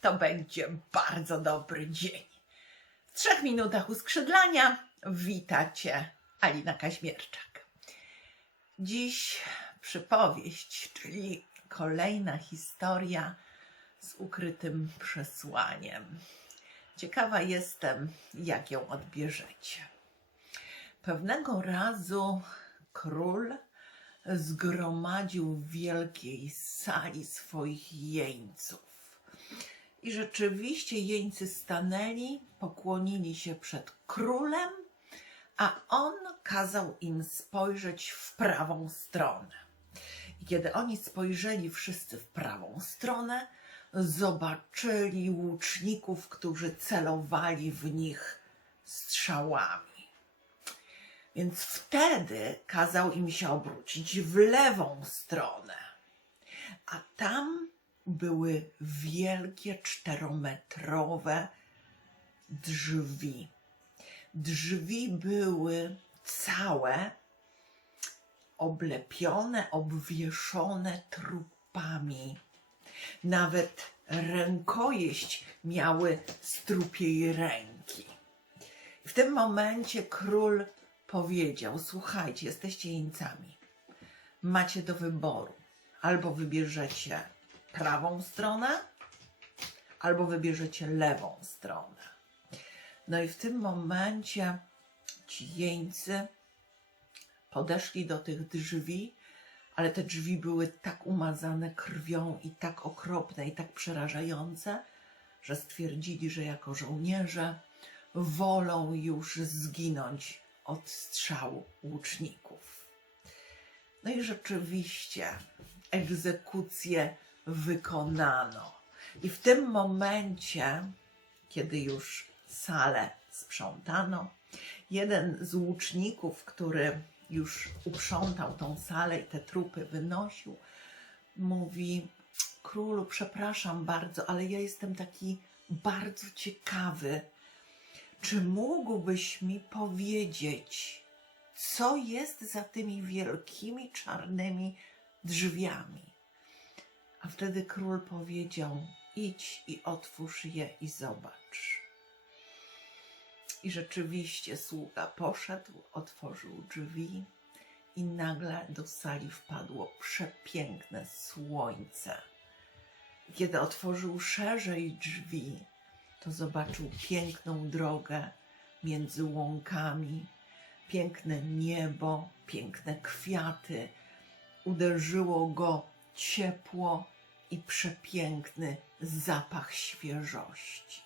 to będzie bardzo dobry dzień. W trzech minutach uskrzydlania witacie Alina Kaźmierczak. Dziś przypowieść, czyli kolejna historia z ukrytym przesłaniem. Ciekawa jestem, jak ją odbierzecie. Pewnego razu król zgromadził w wielkiej sali swoich jeńców. I rzeczywiście jeńcy stanęli, pokłonili się przed królem, a on kazał im spojrzeć w prawą stronę. I kiedy oni spojrzeli wszyscy w prawą stronę, zobaczyli łuczników, którzy celowali w nich strzałami. Więc wtedy kazał im się obrócić w lewą stronę. A tam były wielkie czterometrowe drzwi. Drzwi były całe oblepione, obwieszone trupami. Nawet rękojeść miały z trupiej ręki. W tym momencie król powiedział: Słuchajcie, jesteście jeńcami. Macie do wyboru. Albo wybierzecie prawą stronę, albo wybierzecie lewą stronę. No i w tym momencie ci jeńcy podeszli do tych drzwi, ale te drzwi były tak umazane krwią i tak okropne i tak przerażające, że stwierdzili, że jako żołnierze wolą już zginąć od strzału łuczników. No i rzeczywiście egzekucję wykonano. I w tym momencie, kiedy już salę sprzątano, jeden z łuczników, który już uprzątał tą salę i te trupy wynosił, mówi: Królu, przepraszam bardzo, ale ja jestem taki bardzo ciekawy. Czy mógłbyś mi powiedzieć, co jest za tymi wielkimi czarnymi drzwiami? A wtedy król powiedział: Idź i otwórz je i zobacz. I rzeczywiście sługa poszedł, otworzył drzwi, i nagle do sali wpadło przepiękne słońce. Kiedy otworzył szerzej drzwi, to zobaczył piękną drogę między łąkami, piękne niebo, piękne kwiaty. Uderzyło go ciepło i przepiękny zapach świeżości.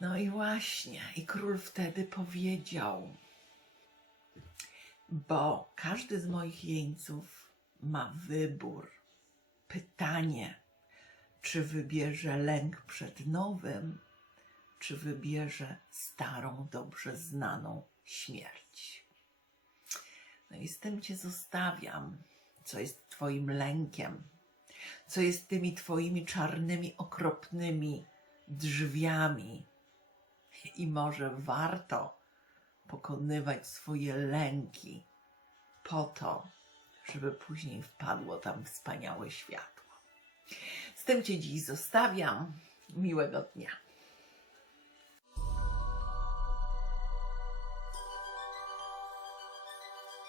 No i właśnie, i król wtedy powiedział, bo każdy z moich jeńców ma wybór. Pytanie, czy wybierze lęk przed nowym, czy wybierze starą, dobrze znaną śmierć. No i z tym Cię zostawiam, co jest Twoim lękiem, co jest tymi Twoimi czarnymi, okropnymi drzwiami. I może warto pokonywać swoje lęki po to, żeby później wpadło tam wspaniałe światło. Z tym Cię dziś zostawiam. Miłego dnia.